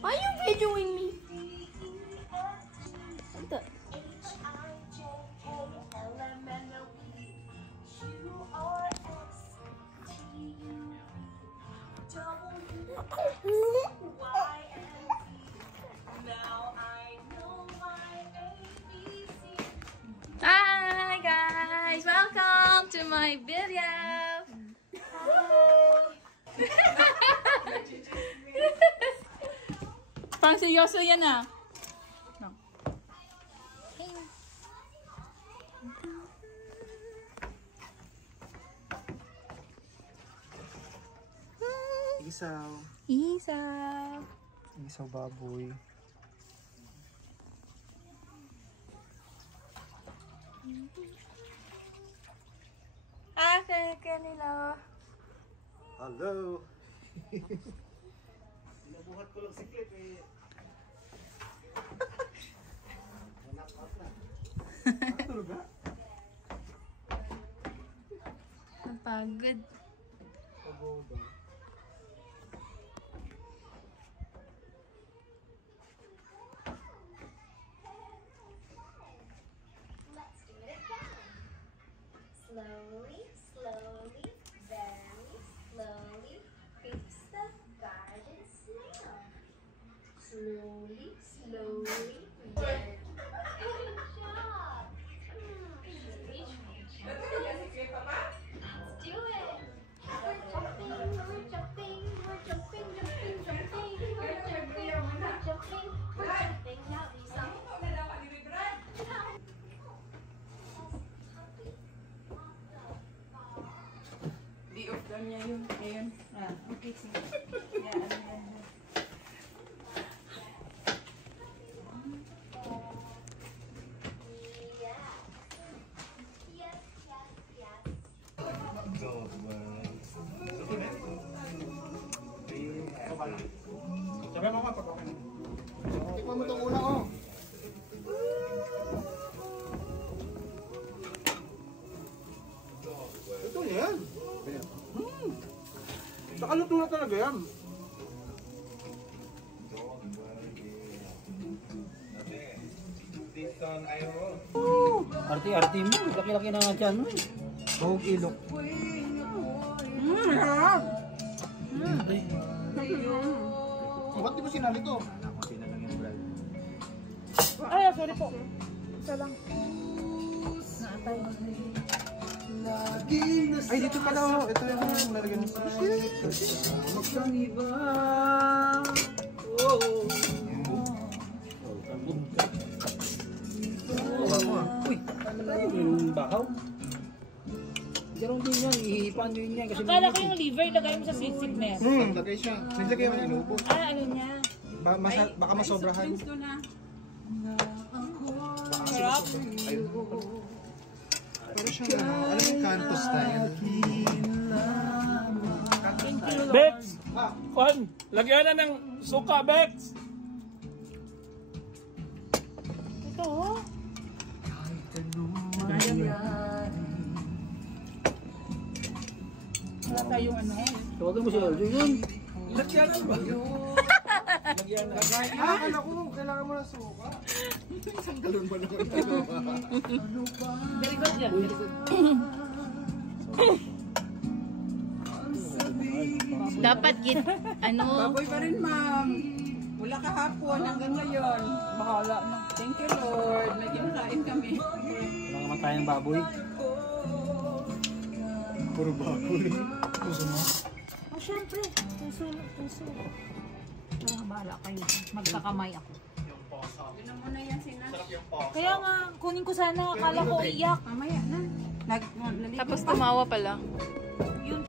Why are you videoing me? What the? Hi guys! Welcome to my video! Parang seryoso yan ah. No. Isaw. Isaw. Isaw baboy. Ah, kanila. Hello. Nabuhat ko lang si Clip eh. Knock-out na. Ano ba? Napagod. Pagod ba? Slowly, slowly, very slowly, fix the garden snail. Slowly, slowly, very good job. Let's do it. We're jumping, we're jumping, we're jumping, jumping, jumping, we're jumping, we're jumping, we're jumping. Now some. Di-off down niya yun. Ngayon. Ah, okay, sige. Yan, yan. Yes, yes, yes. Sabi mama, pagkakan. Tikman mo itong una oh. Ito yan. Saka luto na talaga yan. Arti-arti mo, laki-laki na nga dyan mo eh. Bahog ilok. Ba't di mo sinali to? Ako sinalang yung brad. Ay, sorry po. Isa lang. Naatay. Ay, dito pala oh. Ito yung nalagyan mo. Ang iba. Oh. Uy, ano na yun? Yung bakaw? Garong din yan, ihipan nyo yun yan. Akala ko yung liver, lagay mo sa sisig na yan. Lagay siya. Naglagay mo inubos. Ah, ano niya? Baka masobrahan. Sarap. Pero siya, alam yung kanto style. Bex! Juan, lagyan na ng suka, Bex! Ito, oh. Wala tayong ano. Tawagan mo siya, yun. Lagyan na ba? Lagyan na. Akala ko, kailangan mo na suka. Isang galon ba naman? Very good yan. Very good. Dapat ano? Baboy pa rin, ma'am. Mula kahapon hanggang ngayon. Bahala na. Thank you, Lord. Naging kami. Wala naman tayong baboy. Puro baboy. Puso mo? Oh, syempre. Puso. Bahala kayo. Magkakamay ako. Yun mo na yan, Sinas. Kaya nga, kunin ko sana. Akala ko iyak. Mamaya na. Tapos tumawa pala.